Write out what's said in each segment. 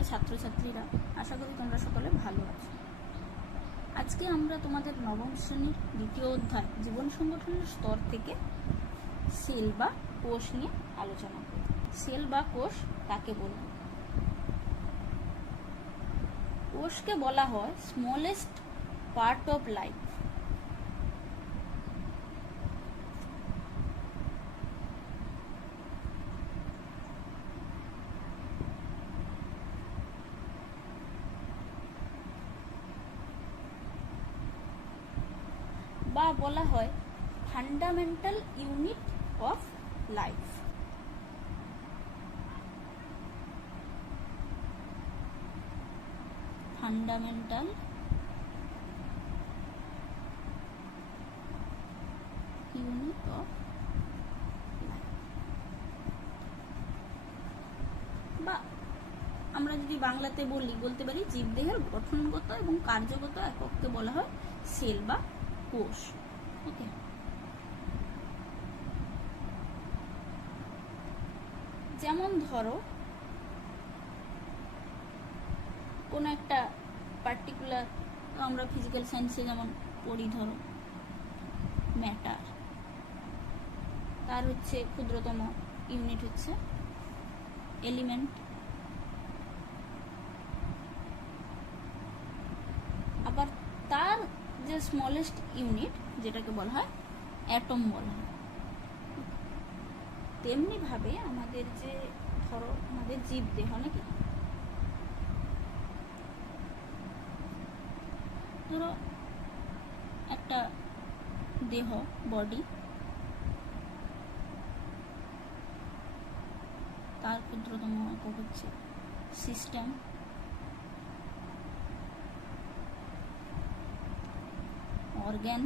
বা ছাত্রছাত্রীরা, আশা করি তোমরা সকলে ভালো আছো। আজকে আমরা তোমাদের নবম শ্রেণীর দ্বিতীয় অধ্যায় জীবন সংগঠনের স্তর থেকে সেল বা কোষ নিয়ে আলোচনা করব। সেল বা কোষ কাকে বলে? কোষকে বলা হয় স্মলেস্ট পার্ট অফ লাইফ। বা বলা হয় fundamental unit of life. Fundamental unit of life, বা আমরা যদি বাংলাতে বলতে পারি জীবদেহের গঠনগত এবং কার্যগত একককে বলা হয় সেল বা কোষ। ওকে, যেমন ধরো কোন একটা পার্টিকুলার, আমরা ফিজিক্যাল সায়েন্সে যেমন পড়ি, ধরো ম্যাটার, তার হচ্ছে ক্ষুদ্রতম ইউনিট হচ্ছে এলিমেন্ট। আবার তার যে স্মলেস্ট ইউনিট যেটাকে বলা হয় অ্যাটম বলা হয়। তেমনি ভাবে আমাদের যে ধরো আমাদের জীবদেহ, নাকি ধরো একটা দেহ, বডি, তার ক্ষুদ্রতম একক হচ্ছে সিস্টেম। অর্গান,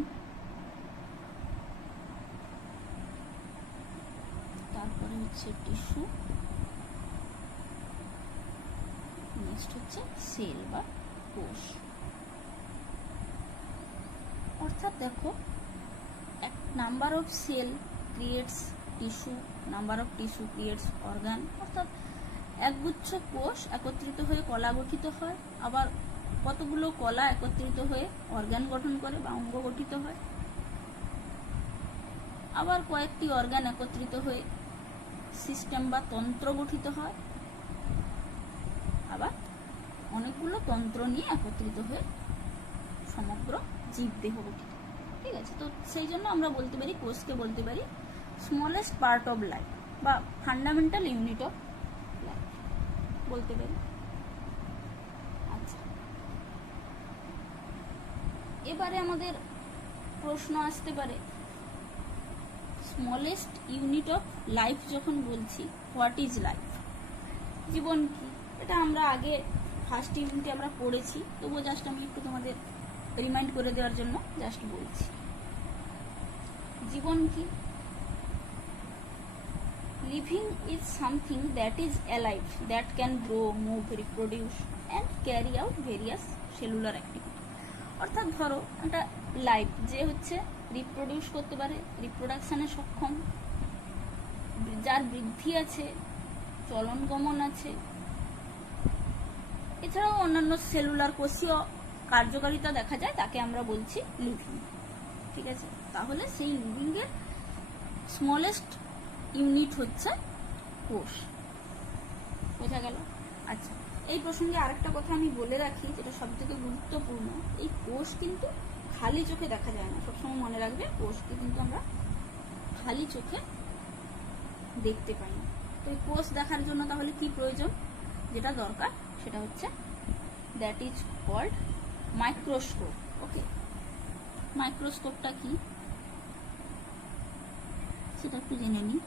তারপরে হচ্ছে টিস্যু, নেক্সট হচ্ছে সেল বা কোষ। অর্থাৎ দেখো, এক number of cell creates tissue, number of tissue creates organ. অর্থাৎ একগুচ্ছ কোষ একত্রিত হয়ে কলা গঠিত হয়, আবার কতগুলো কলা একত্রিত হয়ে অর্গান গঠন করে বা অঙ্গ গঠিত হয়, আবার কয়েকটি অর্গান একত্রিত হয়ে সিস্টেম বা তন্ত্র গঠিত হয়, আবার অনেকগুলো তন্ত্র নিয়ে একত্রিত হয়ে সমগ্র জীবদেহ গঠিত। ঠিক আছে, তো সেই জন্য আমরা বলতে পারি কোষকে বলতে পারি স্মলেস্ট পার্ট অফ লাইফ বা ফান্ডামেন্টাল ইউনিট অফ লাইফ বলতে পারি। আচ্ছা, এবারে আমাদের প্রশ্ন আসতে পারে, স্মলেস্ট ইউনিট অফ লাইফ যখন বলছি, হোয়াট ইজ লাইফ? জীবন কি? এটা আমরা আগে ফার্স্ট ইউনিটে আমরা পড়েছি, তবুও জাস্ট আমি একটু তোমাদের রিমাইন্ড করে দেওয়ার জন্য জাস্ট বলছি। জীবন কি? Living is something that is alive, that can grow, move, reproduce and carry out various cellular activity. অর্থাৎ ধরো একটা লাইফ যে হচ্ছে রিপ্রোডিউস করতে পারে, রিপ্রোডাকশনে সক্ষম, যার বৃদ্ধি আছে, চলন গমন আছে, এছাড়াও অন্যান্য সেলুলার কোষীয় কার্যকারিতা দেখা যায়, তাকে আমরা বলছি লিভিং। ঠিক আছে, তাহলে সেই লিভিং এর স্মলেস্ট ইউনিট হচ্ছে কোষ। বোঝা গেল? আচ্ছা, এই প্রসঙ্গে আরেকটা কথা আমি বলে রাখি, যেটা সবথেকে গুরুত্বপূর্ণ। এই কোষ কিন্তু খালি চোখে দেখা যায় না, সবসময় মনে রাখবে, কোষকে কিন্তু আমরা খালি চোখে দেখতে পাই না। তো এই কোষ দেখার জন্য তাহলে কি প্রয়োজন? যেটা দরকার সেটা হচ্ছে দ্যাট ইজ কল্ড মাইক্রোস্কোপ। ওকে, মাইক্রোস্কোপটা কি সেটা একটু জেনে নিই।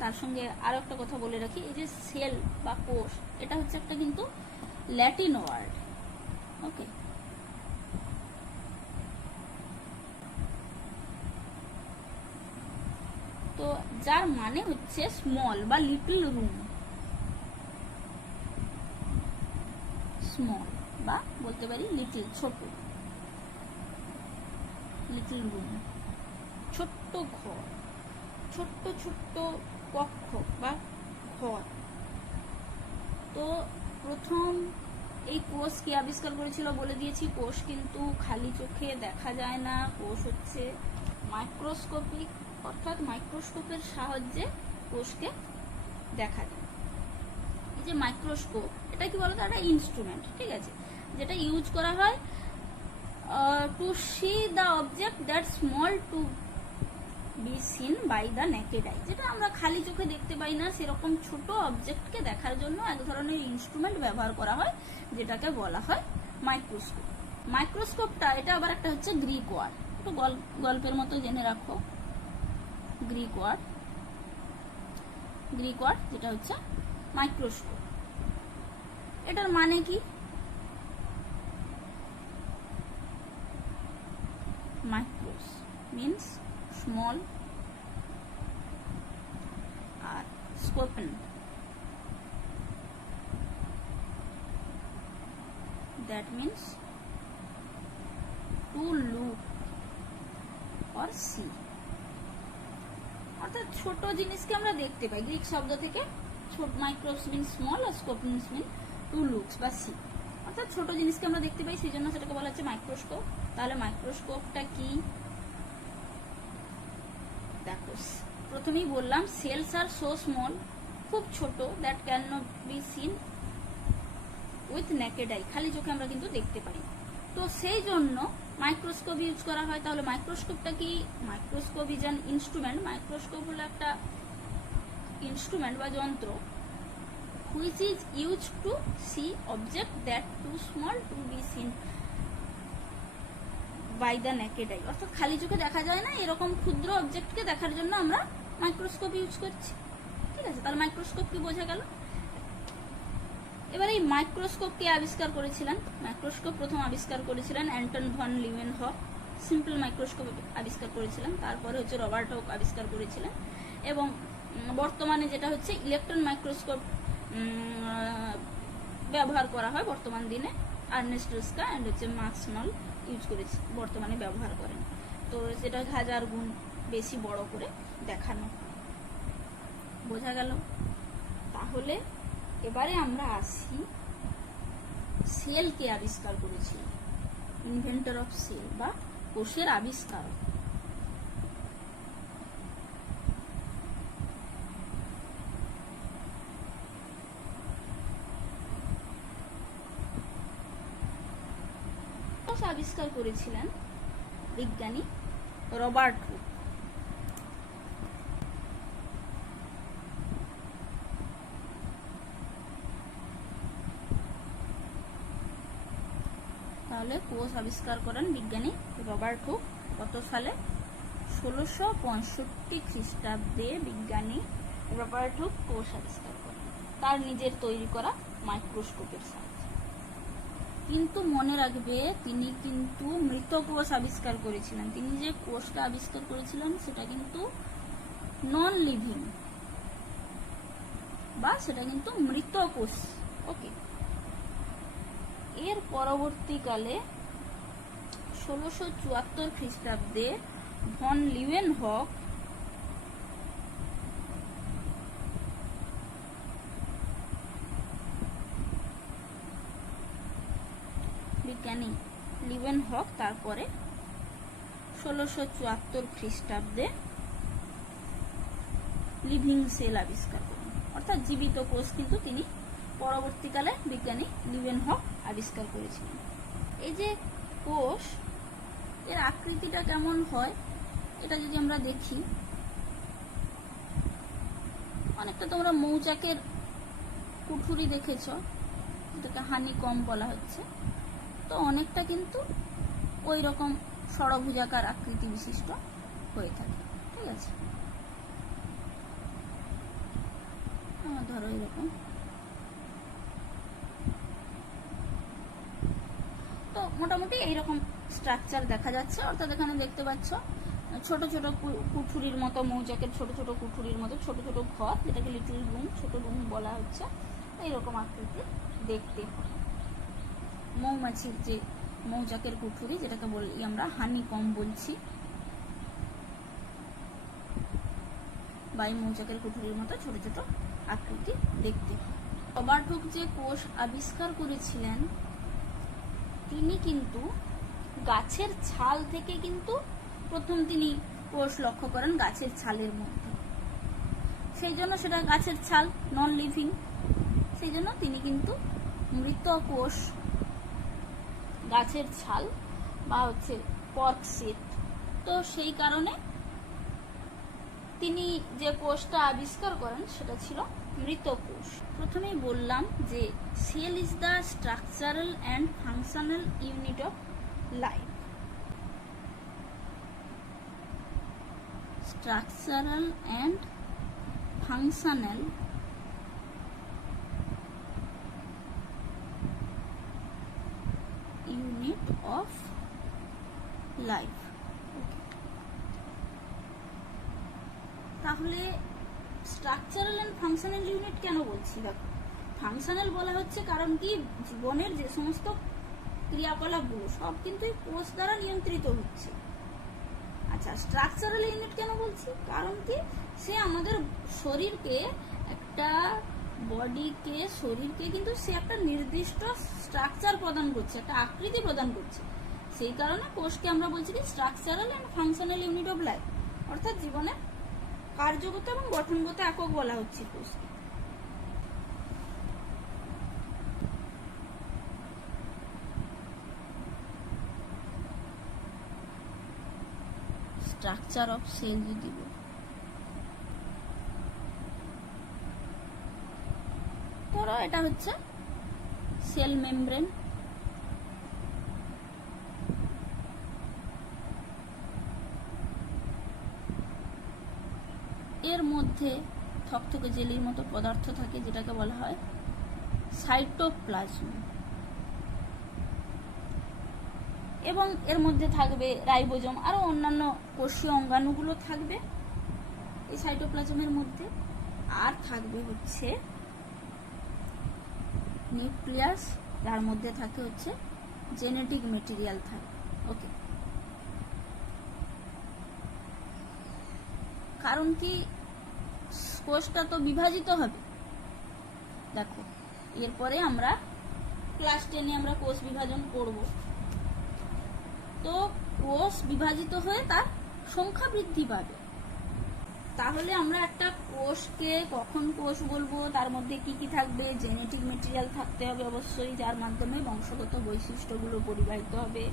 তার সঙ্গে আরো একটা কথা বলে রাখি, এই যে সেল বা কোষ, এটা হচ্ছে একটা কিন্তু ল্যাটিন ওয়ার্ড। ওকে, তো যার মানে হচ্ছে স্মল বা লিটল রুম। স্মল বা বলতে পারি লিটল, ছোট, লিটল রুম, ছোট্ট ঘর, ছোট্ট ছোট্ট কক্ষ বা ঘর। তো প্রথম এই কোষ কি আবিষ্কার করেছিল বলে দিয়েছি, কোষ কিন্তু খালি চোখে দেখা যায় না, কোষ হচ্ছে মাইক্রোস্কোপিক, অর্থাৎ মাইক্রোস্কোপের সাহায্যে কোষকে দেখা যায়। এই যে মাইক্রোস্কোপ, এটা কি বলতো, একটা ইনস্ট্রুমেন্ট, ঠিক আছে, যেটা ইউজ করা হয় to see the object that small to be seen by the naked eye, যেটা আমরা খালি চোখে দেখতে পাই না, সেরকম ছোট অবজেক্টকে দেখার জন্য এক ধরনের ইনস্ট্রুমেন্ট ব্যবহার করা হয়, যেটাকে বলা হয় মাইক্রোস্কোপ। মাইক্রোস্কোপটা এটা আবার একটা হচ্ছে গ্রিক ওয়ার্ড, একটু গল্পের মতো জেনে রাখো। গ্রিক ওয়ার্ড যেটা হচ্ছে মাইক্রোস্কোপ। এটার মানে কি? মাইক্রোস মিন্স স্মল, আর স্কোপেন that means to look or see, অর্থাৎ ছোট জিনিসকে আমরা দেখতে পাই। গ্রিক শব্দ থেকে ছোট, মাইক্রোস মিন্স স্মল আর স্কোপ মিন্স টু লুকস বা সি, অর্থাৎ ছোট জিনিসকে আমরা দেখতে পাই, সেই জন্য সেটাকে বলা হচ্ছে মাইক্রোস্কোপ। তাহলে মাইক্রোস্কোপটা কি? দেখো, প্রথমেই বললাম সেলস আর সো স্মল, খুব ছোট, that can not be seen with naked I, খালি চোখে আমরা কিন্তু দেখতে পাই। তো সেই জন্য মাইক্রোস্কোপ ইউজ করা হয়। তাহলে মাইক্রোস্কোপটা কি? Microscope is an instrument. Microscope হলো একটা ইনস্ট্রুমেন্ট বা যন্ত্র which is use to see object that too small to be seen by the naked eye, অর্থাৎ খালি চোখে দেখা যায় না এরকম ক্ষুদ্র অবজেক্টকে দেখার জন্য আমরা মাইক্রোস্কোপ ইউজ করছি, ঠিক আছে। তাহলে মাইক্রোস্কোপ কি বোঝা গেল। এবার এই মাইক্রোস্কোপ কে আবিষ্কার করেছিলেন? মাইক্রোস্কোপ প্রথম আবিষ্কার করেছিলেন অ্যান্টন ভন লিউয়েনহফ, সিম্পল মাইক্রোস্কোপ আবিষ্কার করেছিলেন। তারপরে হচ্ছে রবার্ট হুক আবিষ্কার করেছিলেন, এবং বর্তমানে যেটা হচ্ছে ইলেকট্রন মাইক্রোস্কোপ ব্যবহার করা হয় বর্তমান দিনে। আর্নেস্ট রুস্কা অ্যান্ড হচ্ছে মার্কস নল ইউজ করেছে, বর্তমানে ব্যবহার করেন। তো সেটা 1000 গুণ বেশি বড় করে দেখানো। বোঝা গেল। তাহলে এবারে আমরা আসি সেল কে আবিষ্কার করেছিল, ইনভেন্টর অফ সেল বা কোষের আবিষ্কারক। কোষ আবিষ্কার করেছিলেন বিজ্ঞানী রবার্ট হুক। তাহলে কোষ আবিষ্কার করেন বিজ্ঞানী রবার্ট হুক কত সালে? 1665 খ্রিস্টাব্দে বিজ্ঞানী রবার্ট হুক কোষ আবিষ্কার করেন তার নিজের তৈরি করা মাইক্রোস্কোপের সাহায্যে। কিন্তু মনে রাখবে, তিনি কিন্তু মৃত কোষ আবিষ্কার করেছিলেন। তিনি যে কোষটা আবিষ্কার করেছিলেন সেটা কিন্তু নন লিভিং, বা সেটা কিন্তু মৃত কোষ। ওকে। এর পরবর্তীকালে 1674 খ্রিস্টাব্দে ভন লিউয়েনহফ বিজ্ঞানী লিউয়েনহফ তারপরে 1674 খ্রিস্টাব্দে লিভিং সেল আবিষ্কার করেন, অর্থাৎ জীবিত কোষ কিন্তু তিনি পরবর্তীকালে বিজ্ঞানী লিউয়েনহফ আবিষ্কার করেছিলেন। এই যে কোষ, এর আকৃতিটা কেমন হয় এটা যদি আমরা দেখি, অনেকটা তোমরা মৌচাকের কুঠুরি দেখেছ, যেটাকে হানিকম্ব বলা হচ্ছে, তো অনেকটা কিন্তু ওই রকম ষড়ভুজাকার আকৃতি বিশিষ্ট হয়ে থাকে, ঠিক আছে। ধরো এরকম, তো মোটামুটি এইরকম স্ট্রাকচার দেখা যাচ্ছে। অর্থাৎ এখানে দেখতে পাচ্ছ ছোট ছোট কুঠুরির মতো, মৌচাকের ছোট ছোট কুঠুরির মতো ছোট ছোট ঘর, যেটাকে লিটল রুম, ছোট রুম বলা হচ্ছে। এইরকম আকৃতি দেখতে হয়। মৌমাছির যে মৌচাকের কুঠুরি, যেটাকে বলি আমরা হানিকম্ব বলছি। বা এই মৌচাকের কুঠুরির মতো ছোট ছোট আকৃতি দেখতে। রবার্ট হুক যে কোষ আবিষ্কার করেছিলেন, তিনি কিন্তু গাছের ছাল থেকে কিন্তু প্রথম তিনি কোষ লক্ষ্য করেন গাছের ছালের মধ্যে, সেই জন্য সেটা গাছের ছাল, নন লিভিং, সেই জন্য তিনি কিন্তু মৃত কোষ, গাছের ছাল বা হচ্ছে পর্ক সিড, তো সেই কারণে তিনি যে কোষটা আবিষ্কার করেন সেটা ছিল মৃত কোষ। প্রথমেই বললাম যে cell is the structural and functional unit of life. Structural and functional unit of life. তাহলে স্ট্রাকচারাল এন্ড ফাংশনাল ইউনিট কেন বলছি? দেখো, ফাংশনাল বলা হচ্ছে কারণ কি জীবনের যে সমস্ত ক্রিয়াকলাপগুলো সব কিন্তু এই কোষ দ্বারা নিয়ন্ত্রিত হচ্ছে। আচ্ছা, স্ট্রাকচারাল ইউনিট কেন বলছি? কারণ কি সে আমাদের শরীরকে, একটা বডিকে, শরীরকে কিন্তু সে একটা নির্দিষ্ট স্ট্রাকচার প্রদান করছে, একটা আকৃতি প্রদান করছে। সেই কারণে কোষকে আমরা বলছি কি structural and functional unit of life, অর্থাৎ জীবনের কার্যগত এবং গঠনগত একক বলা হচ্ছে কোষকে। স্ট্রাকচার অফ সেল যদি ধরো, এটা হচ্ছে সেল মেমব্রেন, এর মধ্যে থকথকে জেলির মতো পদার্থ থাকে যেটাকে বলা হয় সাইটোপ্লাজম, এবং এর মধ্যে থাকবে রাইবোজোম, আরো অন্যান্য কোষীয় অঙ্গাণুগুলো থাকবে এই সাইটোপ্লাজমের মধ্যে। আর থাকবে হচ্ছে নিউক্লিয়াস, যার মধ্যে থাকে হচ্ছে জেনেটিক মেটেরিয়াল থাকে। ওকে, কারণ কি কোষটা তো বিভাজিত হবে। দেখো, এরপরে আমরা ক্লাস 10-এ আমরা কোষ বিভাজন করব, তো কোষ বিভাজিত হয়ে তার সংখ্যা বৃদ্ধি পাবে। তাহলে আমরা একটা কোষকে কখন কোষ বলবো, তার মধ্যে কি কি থাকবে? জেনেটিক মেটেরিয়াল থাকতে হবে অবশ্যই, যার মাধ্যমে বংশগত বৈশিষ্ট্যগুলো পরিবাহিত হবে।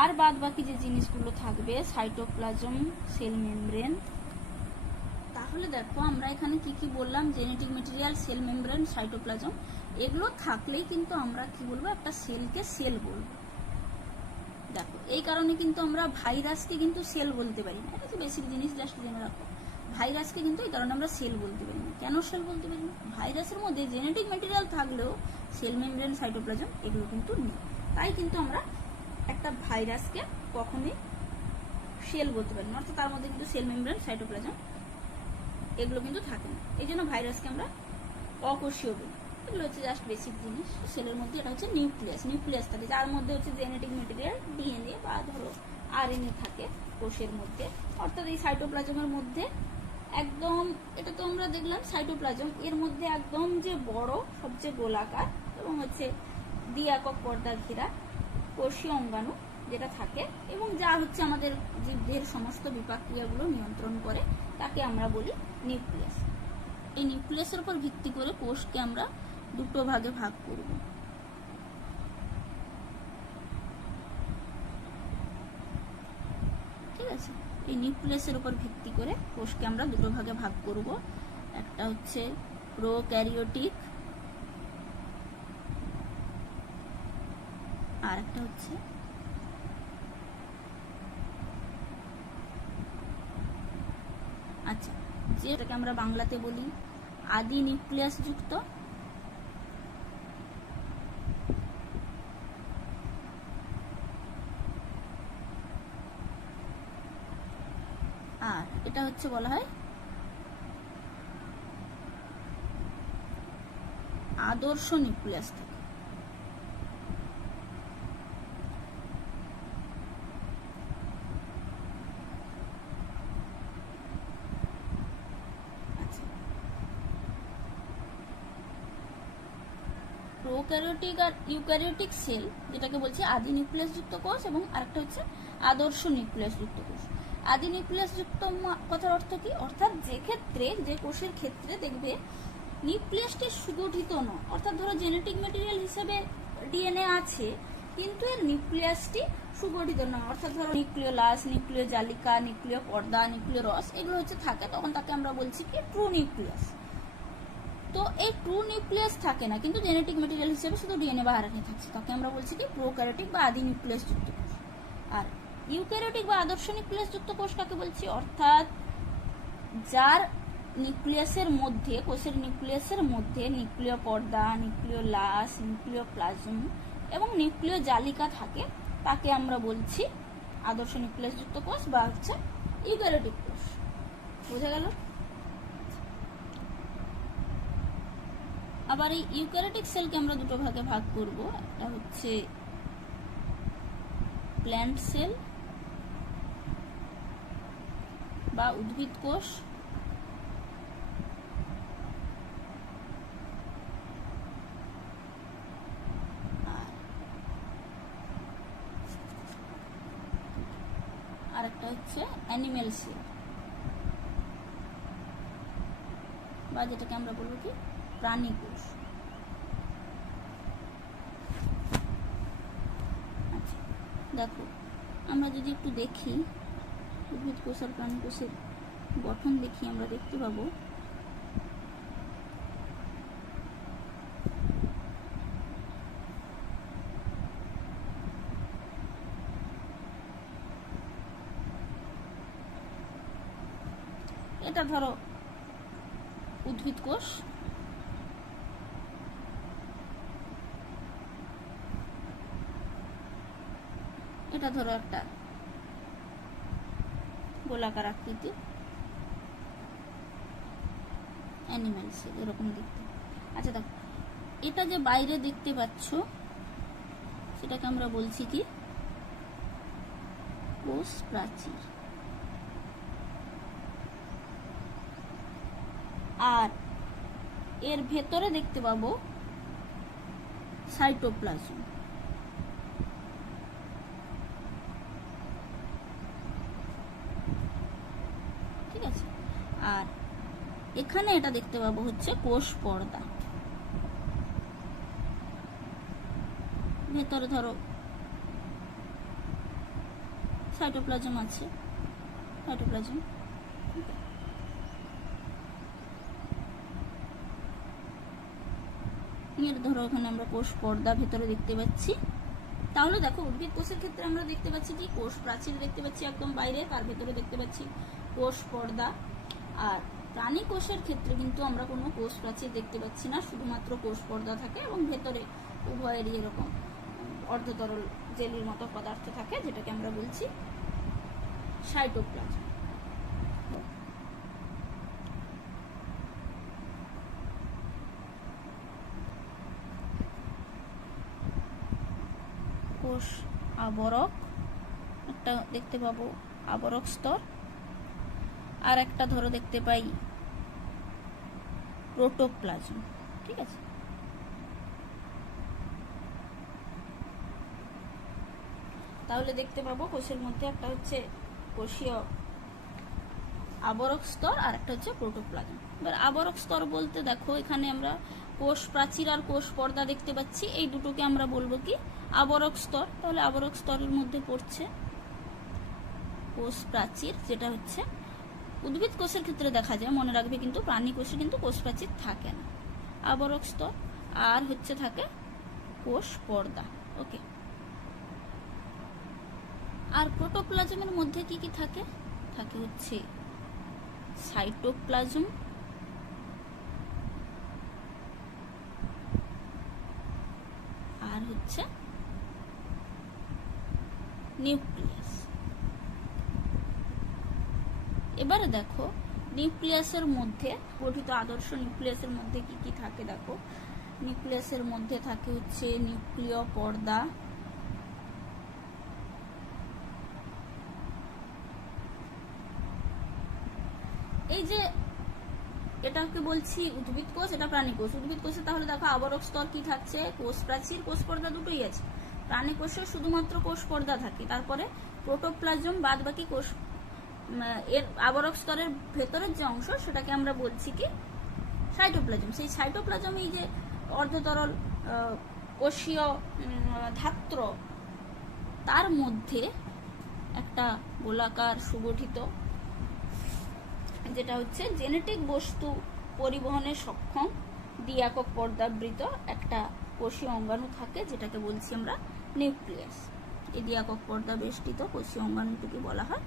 আর বাদ বাকি যে জিনিসগুলো থাকবে সাইটোপ্লাজম, সেল মেমব্রেন। তাহলে দেখো আমরা এখানে কি কি বললাম, genetic material, cell membrane, cytoplasm, এগুলো থাকলেই কিন্তু আমরা কি বলবো, একটা সেলকে সেল বলবো। দেখো, এই কারণে কিন্তু আমরা ভাইরাসকে কিন্তু সেল বলতে পারি না, এটা তো বেসিক জিনিস, জাস্ট জেনে রাখো। ভাইরাসকে কিন্তু এই কারণে আমরা সেল বলতে পারি না। কেন সেল বলতে পারি না? ভাইরাসের মধ্যে জেনেটিক মেটেরিয়াল থাকলেও সেল মেমব্রেন, সাইটোপ্লাজম এগুলো কিন্তু নেই, তাই কিন্তু আমরা একটা ভাইরাসকে কখনোই সেল বলতে পারি না, অর্থাৎ তার মধ্যে কিন্তু সেল মেমব্রেন, সাইটোপ্লাজম এগুলো কিন্তু থাকে না। এই জন্য ভাইরাসকে আমরা অকোষীয় বলি। এগুলো হচ্ছে জাস্ট বেসিক জিনিস। সেলের মধ্যে এটা হচ্ছে নিউক্লিয়াস, নিউক্লিয়াস থাকে যার মধ্যে হচ্ছে জেনেটিক মেটেরিয়াল, ডিএনএ বা ধরো আরএনএ থাকে কোষের মধ্যে। অর্থাৎ এই সাইটোপ্লাজমের মধ্যে একদম, এটা তো আমরা দেখলাম সাইটোপ্লাজম, এর মধ্যে একদম যে বড়, সবচেয়ে গোলাকার এবং হচ্ছে দ্বি-একক পর্দা ঘেরা কোষীয় অঙ্গাণু যেটা থাকে, এবং যা হচ্ছে আমাদের জীবদের সমস্ত বিপাক ক্রিয়াগুলো নিয়ন্ত্রণ করে, তাকে আমরা বলি নিউক্লিয়াস। এই নিউক্লিয়াসের উপর ভিত্তি করে কোষকে আমরা দুটো ভাগে ভাগ করব। ঠিক আছে, এই নিউক্লিয়াসের উপর ভিত্তি করে কোষকে আমরা দুটো ভাগে ভাগ করব। একটা হচ্ছে প্রোক্যারিওটিক, আর একটা হচ্ছে আচ্ছা, যেটাকে আমরা বাংলাতে বলি আদি নিউক্লিয়াস যুক্ত, আর এটা হচ্ছে বলা হয় আদর্শ নিউক্লিয়াস থেকে। প্রোক্যারিওটিক আর ইউক্যারিওটিক সেল, যেটাকে বলছি আদি নিউক্লিয়াস যুক্ত কোষ, এবং আরেকটা হচ্ছে আদর্শ নিউক্লিয়াস যুক্ত কোষ। আদি নিউক্লিয়াস যুক্ত কথার অর্থ কি? অর্থাৎ যে ক্ষেত্রে, যে কোষের ক্ষেত্রে দেখবে নিউক্লিয়াসটি সুগঠিত নয়, অর্থাৎ ধরো জেনেটিক ম্যাটেরিয়াল হিসেবে ডিএনএ আছে কিন্তু এর নিউক্লিয়াসটি সুগঠিত নয়, অর্থাৎ ধরো নিউক্লিওলাস, নিউক্লিয় জালিকা, নিউক্লিয় পর্দা, নিউক্লিয় রস এগুলো হচ্ছে থাকে, তখন তাকে আমরা বলছি কি ট্রু নিউক্লিয়াস। তো এই ট্রু নিউক্লিয়াস থাকে না কিন্তু জেনেটিক ম্যাটেরিয়াল হিসেবে শুধু ডিএনএ বা আরএনএ থাকছে, তাকে আমরা বলছি কি প্রোক্যারিওটিক বা আদি নিউক্লিয়াস যুক্ত কোষ। আর ইউক্যারিওটিক বা আদর্শ নিউক্লিয়াস যুক্ত কোষ কাকে বলছি? অর্থাৎ যার নিউক্লিয়াসের মধ্যে, কোষের নিউক্লিয়াসের মধ্যে নিউক্লিয় পর্দা, নিউক্লিয় লাস, নিউক্লিয় প্লাজম এবং নিউক্লিয় জালিকা থাকে, তাকে আমরা বলছি আদর্শ নিউক্লিয়াস যুক্ত কোষ বা হচ্ছে ইউক্যারিওটিক কোষ। বোঝা গেল? আবার এই ইউক্যারিওটিক সেলকে আমরা দুটো ভাগে ভাগ করব, একটা হচ্ছে প্ল্যান্ট সেল বা উদ্ভিদ কোষ, আর একটা হচ্ছে অ্যানিমেল সেল বা যেটাকে আমরা বলবো কি প্রাণী কোষ। আচ্ছা দেখো, আমরা যদি একটু দেখি উদ্ভিদ কোষ আর প্রাণী কোষের গঠন দেখি, আমরা দেখতে পাবো এটা ধরো উদ্ভিদ কোষ, এটা ধরো একটা গোলাকার আকৃতি অ্যানিমেল সেল, এরকম দেখতে। আচ্ছা দেখো, এটা যে বাইরে দেখতে পাচ্ছ সেটাকে আমরা বলছি কি কোষ প্রাচীর। আর এর ভেতরে দেখতে পাবো সাইটোপ্লাজম। ঠিক আছে, আর এখানে এটা দেখতে পাবো হচ্ছে কোষ পর্দা। ভেতরে ধরো সাইটোপ্লাজম আছে, সাইটোপ্লাজম। এর ধরো এখানে আমরা কোষ পর্দা ভেতরে দেখতে পাচ্ছি। তাহলে দেখো উদ্ভিদ কোষের ক্ষেত্রে আমরা দেখতে পাচ্ছি কি কোষ প্রাচীর দেখতে পাচ্ছি একদম বাইরে, তার ভেতরে দেখতে পাচ্ছি কোষ পর্দা। আর প্রাণী কোষের ক্ষেত্রে কিন্তু আমরা কোনো কোষ প্রাচীর দেখতে পাচ্ছি না, শুধুমাত্র কোষ পর্দা থাকে এবং ভেতরে উভয়েরই এরকম অর্ধতরল জেলির মতো পদার্থ থাকে, যেটাকে আমরা বলছি সাইটোপ্লাজম। কোষ আবরক একটা দেখতে পাবো, আবরক স্তর। আর একটা ধরো দেখতে পাই প্রোটোপ্লাজম। ঠিক আছে, তাহলে দেখতে পাবো কোষের মধ্যে একটা হচ্ছে কোষীয় আবরক স্তর আর একটা হচ্ছে প্রোটোপ্লাজম। এবার আবরক স্তর বলতে দেখো এখানে আমরা কোষ প্রাচীর আর কোষ পর্দা দেখতে পাচ্ছি, এই দুটোকে আমরা বলবো কি আবরক স্তর। তাহলে আবরক স্তরের মধ্যে পড়ছে কোষ প্রাচীর, যেটা হচ্ছে উদ্ভিদ কোষের ক্ষেত্রে দেখা যায়, মনে রাখবে কিন্তু প্রাণী কোষে কিন্তু কোষ প্রাচীর থাকে না। আবরক স্তর আর হচ্ছে থাকে কোষ পর্দা। ওকে, আর প্রোটোপ্লাজমের মধ্যে কি কি থাকে? থাকে হচ্ছে সাইটোপ্লাজম, আর হচ্ছে নিউক্লিয়াস। এবারে দেখো নিউক্লিয়াসের মধ্যে গঠিত আদর্শ নিউক্লিয়াসের মধ্যে কি কি থাকে দেখো। নিউক্লিয়াসের মধ্যে থাকে হচ্ছে নিউক্লিয় পর্দা, এই যে এটাকে বলছি উদ্ভিদ কোষ, এটা প্রাণী কোষ। উদ্ভিদ কোষে তাহলে দেখো আবরক স্তর কি থাকছে, কোষ প্রাচীর, কোষ পর্দা দুটোই আছে। প্রাণী কোষে শুধুমাত্র কোষ পর্দা থাকে, তারপরে প্রোটোপ্লাজম, বাদ বাকি কোষ, এর আবরক স্তরের ভেতরের যে অংশ সেটাকে আমরা বলছি কি সাইটোপ্লাজম। সেই সাইটোপ্লাজম এই যে অর্ধতরল কোষীয় ধাত্র, তার মধ্যে একটা গোলাকার সুগঠিত, যেটা হচ্ছে জেনেটিক বস্তু পরিবহনে সক্ষম দ্বি-একক পর্দাবৃত একটা কোষীয় অঙ্গাণু থাকে, যেটাকে বলছি আমরা নিউক্লিয়াস। এই দ্বি-একক পর্দা বেষ্টিত কোষীয় অঙ্গাণুটিকে বলা হয়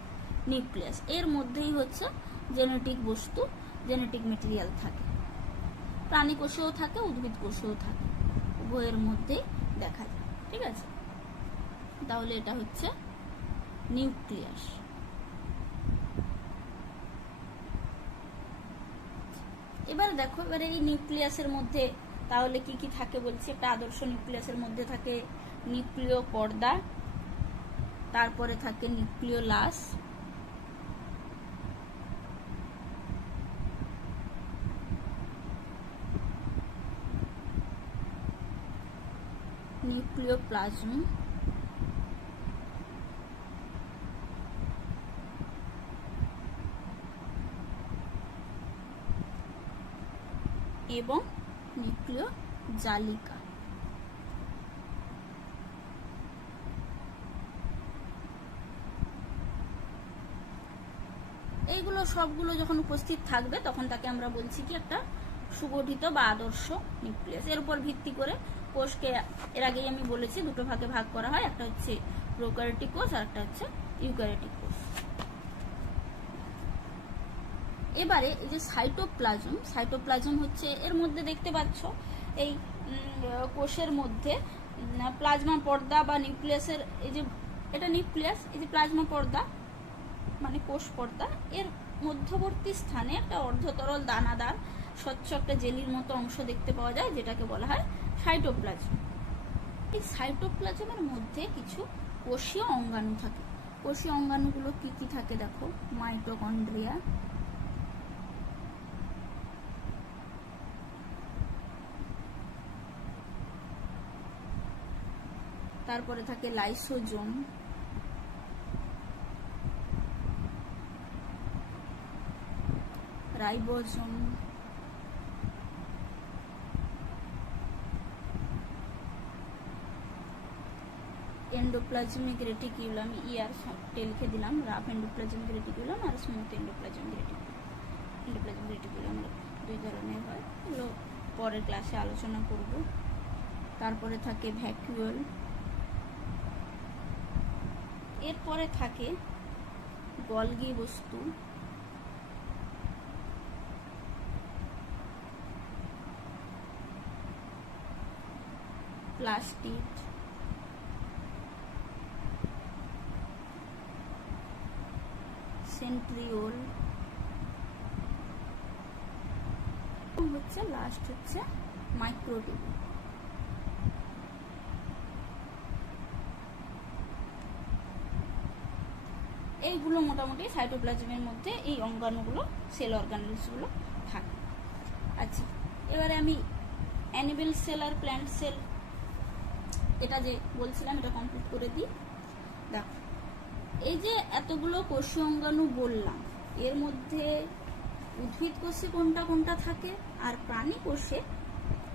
নিউক্লিয়াস। এর মধ্যেই হচ্ছে জেনেটিক বস্তু, জেনেটিক মেটেরিয়াল থাকে। প্রাণী কোষেও থাকে, উদ্ভিদ কোষেও থাকে, উভয়ের মধ্যেই দেখা যায়। ঠিক আছে, তাহলে এটা হচ্ছে নিউক্লিয়াস। এবারে দেখো, এবারে এই নিউক্লিয়াসের মধ্যে তাহলে কি কি থাকে বলছি। একটা আদর্শ নিউক্লিয়াসের মধ্যে থাকে নিউক্লিয় পর্দা, তারপরে থাকে নিউক্লিওলাস, নিউক্লিওপ্লাজম, এবং নিউক্লিয় জালিকা। এইগুলো সবগুলো যখন উপস্থিত থাকবে তখন তাকে আমরা বলছি কি একটা সুগঠিত বা আদর্শ নিউক্লিয়াস। এর উপর ভিত্তি করে কোষকে, এর আগেই আমি বলেছি, দুটো ভাগে ভাগ করা হয়, একটা হচ্ছে প্রোক্যারিওটিক কোষ আর একটা হচ্ছে ইউক্যারিওটিক কোষ। এবারে এই যে সাইটোপ্লাজম, সাইটোপ্লাজম হচ্ছে এর মধ্যে দেখতে পাচ্ছ এই কোষের মধ্যে প্লাজমা পর্দা বা নিউক্লিয়াসের, এই যে এটা নিউক্লিয়াস, এই যে প্লাজমা পর্দা মানে কোষ পর্দা, এর মধ্যবর্তী স্থানে একটা অর্ধতরল দানাদার স্বচ্ছ একটা জেলির মতো অংশ দেখতে পাওয়া যায়, যেটাকে বলা হয় সাইটোপ্লাজম। এই সাইটোপ্লাজমের মধ্যে কিছু কোষীয় অঙ্গাণু থাকে। কোষীয় অঙ্গাণুগুলো কি কি থাকে দেখো, মাইটোকন্ড্রিয়া, তারপরে থাকে লাইসোজোম, রাইবোজোম, এন্ডোপ্লাজমিক রেটিকুলাম, ইয়ার লিখে দিলাম, রাফ এন্ডোপ্লাজমিক রেটিকুলাম আর smooth endoplasmic reticulum. Endoplasmic reticulum দুই ধরনের হয়, এগুলো পরের ক্লাসে আলোচনা করব। তারপরে থাকে ভ্যাকুয়াল, এরপরে থাকে গলগি বস্তু, প্লাস্টিড, সেন্ট্রিওল, হচ্ছে লাস্ট হচ্ছে মাইক্রোটিউবুল। এইগুলো মোটামুটি সাইটোপ্লাজমের মধ্যে এই অঙ্গাণুগুলো, সেল অর্গানেলসগুলো থাকে। আচ্ছা, এবারে আমি অ্যানিমেল সেল আর প্ল্যান্ট সেল এটা যে বলছিলাম এটা কমপ্লিট করে দিই। দেখো, এই যে এতগুলো কোষীয় অঙ্গাণু বললাম, এর মধ্যে উদ্ভিদ কোষে কোনটা কোনটা থাকে আর প্রাণী কোষে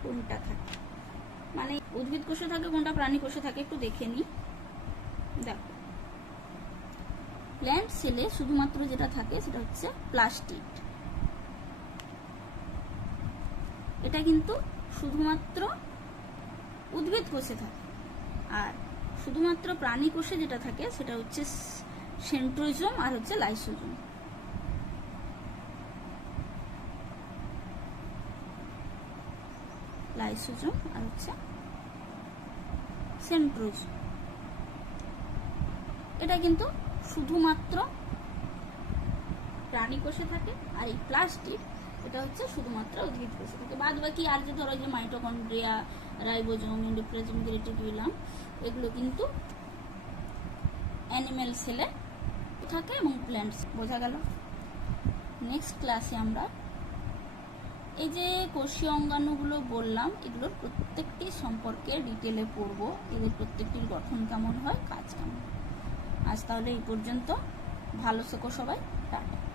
কোনটা থাকে, মানে উদ্ভিদ কোষে থাকে কোনটা, প্রাণী কোষে থাকে, একটু দেখে নিই। দেখো, প্ল্যান্ট সেলে শুধুমাত্র যেটা থাকে সেটা হচ্ছে প্লাস্টিড। এটা কিন্তু শুধুমাত্র উদ্ভিদ কোষে থাকে। আর শুধুমাত্র প্রাণী কোষে যেটা থাকে সেটা হচ্ছে সেন্ট্রোজোম আর হচ্ছে লাইসোজোম। লাইসোজোম আর হচ্ছে সেন্ট্রোজোম। এটা কিন্তু শুধুমাত্র প্রাণী কোষে থাকে। আর এই প্লাস্টিড এটা হচ্ছে শুধুমাত্র উদ্ভিদ কোষে থাকে। বাদ বাকি আর যে ধরো যে মাইটোকন্ড্রিয়া, রাইবোজোম, এন্ডোপ্লাজমিক রেটিকুলাম, এগুলো কিন্তু অ্যানিমেল সেলে থাকে এবং প্ল্যান্টস। বোঝা গেল? নেক্সট ক্লাসে আমরা এই যে কোষীয় অঙ্গাণুগুলো বললাম, এগুলোর প্রত্যেকটি সম্পর্কে ডিটেলে পড়বো, এদের প্রত্যেকটির গঠন কেমন হয়, কাজ কেমন। আজ তাহলে এই পর্যন্ত, ভালো থেকো সবাই, টাটা।